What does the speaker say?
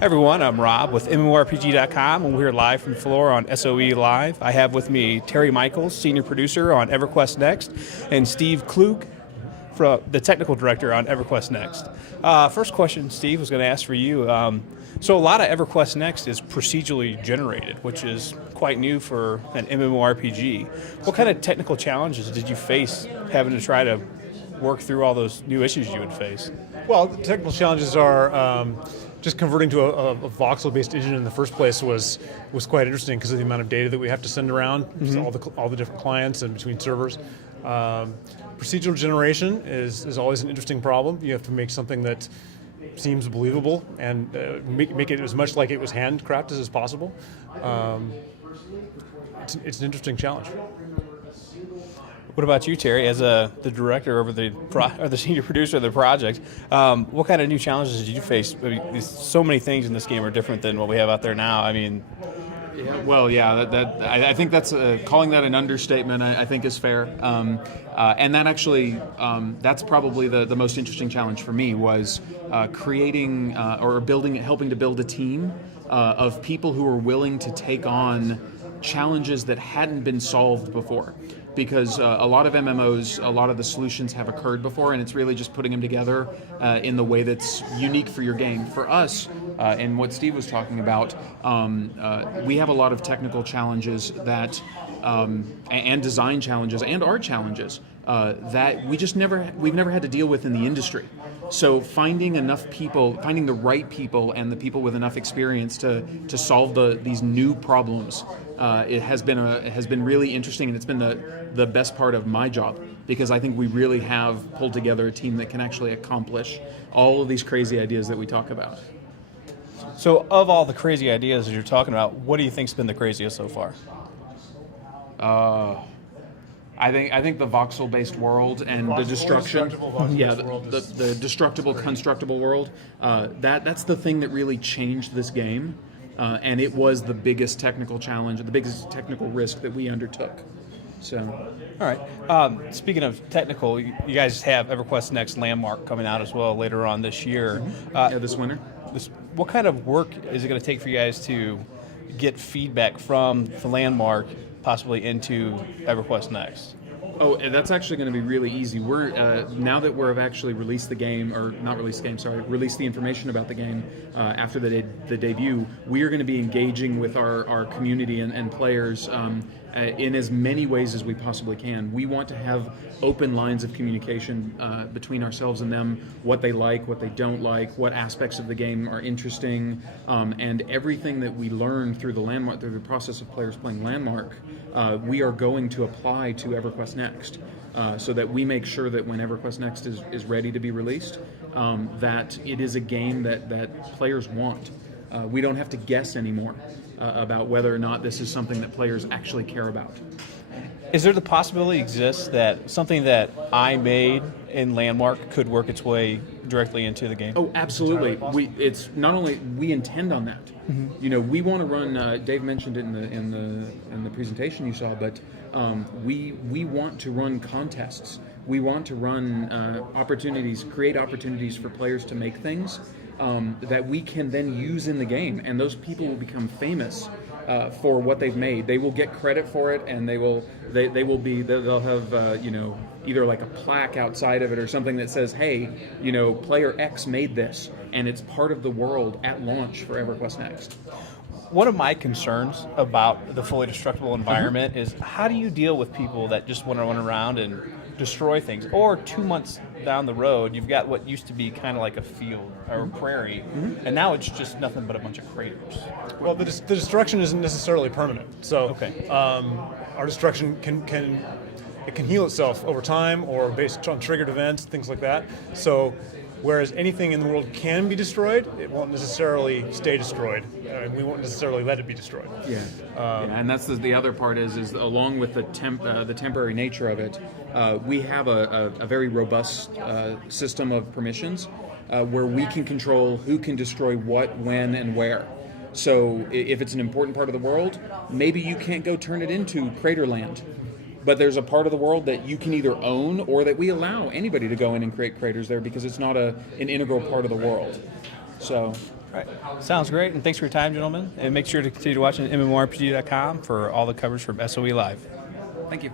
Everyone, I'm Rob with MMORPG.com, and we're live from the floor on SOE Live. I have with me Terry Michaels, senior producer on EverQuest Next, and Steve Klug, the technical director on EverQuest Next. First question, Steve, was going to ask for you. So a lot of EverQuest Next is procedurally generated, which is quite new for an MMORPG. What kind of technical challenges did you face having to try to work through all those new issues you would face? Well, the technical challenges are just converting to a voxel-based engine in the first place was quite interesting because of the amount of data that we have to send around, all the different clients and between servers. Procedural generation is always an interesting problem. You have to make something that seems believable and make it as much like it was handcrafted as possible. It's an interesting challenge. What about you, Terry, as the director over or the senior producer of the project? What kind of new challenges did you face? I mean, so many things in this game are different than what we have out there now. I mean, I think that's calling that an understatement. I think is fair, and that actually that's probably the most interesting challenge for me was creating or helping to build a team of people who are willing to take on challenges that hadn't been solved before. Because a lot of MMOs, a lot of the solutions have occurred before, and it's really just putting them together in the way that's unique for your game. For us, and what Steve was talking about, we have a lot of technical challenges that, and design challenges, and art challenges that we've never had to deal with in the industry. So finding the right people, and the people with enough experience to solve these new problems, it has been really interesting, and it's been the best part of my job, because I think we really have pulled together a team that can actually accomplish all of these crazy ideas that we talk about. So of all the crazy ideas that you're talking about, what do you think's been the craziest so far? I think the voxel-based world and the destruction, the destructible, constructible world, that's the thing that really changed this game, and it was the biggest technical challenge, the biggest technical risk that we undertook. So, all right. Speaking of technical, you guys have EverQuest Next Landmark coming out as well later on this year. This winter. What kind of work is it going to take for you guys to get feedback from the Landmark possibly into EverQuest Next? Oh, that's actually going to be really easy. We're now that we've actually released the game, or not released the game, sorry, released the information about the game after the debut. We are going to be engaging with our community and players in as many ways as we possibly can. We want to have open lines of communication between ourselves and them, what they like, what they don't like, what aspects of the game are interesting, and everything that we learn through the process of players playing Landmark, we are going to apply to EverQuest Next, so that we make sure that when EverQuest Next is ready to be released, that it is a game that players want. We don't have to guess anymore about whether or not this is something that players actually care about. Is there the possibility exists that something that I made in Landmark could work its way directly into the game? Oh, absolutely. It's not only we intend on that. Mm-hmm. You know, we want to run. Dave mentioned it in the presentation you saw, but we want to run contests. We want to run create opportunities for players to make things that we can then use in the game, and those people will become famous for what they've made. They will get credit for it, and they'll have either like a plaque outside of it or something that says, hey, player X made this, and it's part of the world at launch for EverQuest Next. One of my concerns about the fully destructible environment is how do you deal with people that just want to run around and destroy things, or 2 months down the road you've got what used to be kind of like a field or a prairie, and now it's just nothing but a bunch of craters. Well, the destruction isn't necessarily permanent, so our destruction can heal itself over time or based on triggered events, things like that. So whereas anything in the world can be destroyed, it won't necessarily stay destroyed. We won't necessarily let it be destroyed. And that's the other part is along with the temporary nature of it, we have a very robust system of permissions where we can control who can destroy what, when, and where. So if it's an important part of the world, maybe you can't go turn it into Craterland. But there's a part of the world that you can either own or that we allow anybody to go in and create craters there because it's not an integral part of the world. So Right. Sounds great, and thanks for your time, gentlemen. And make sure to continue watching MMORPG.com for all the coverage from SOE Live. Thank you.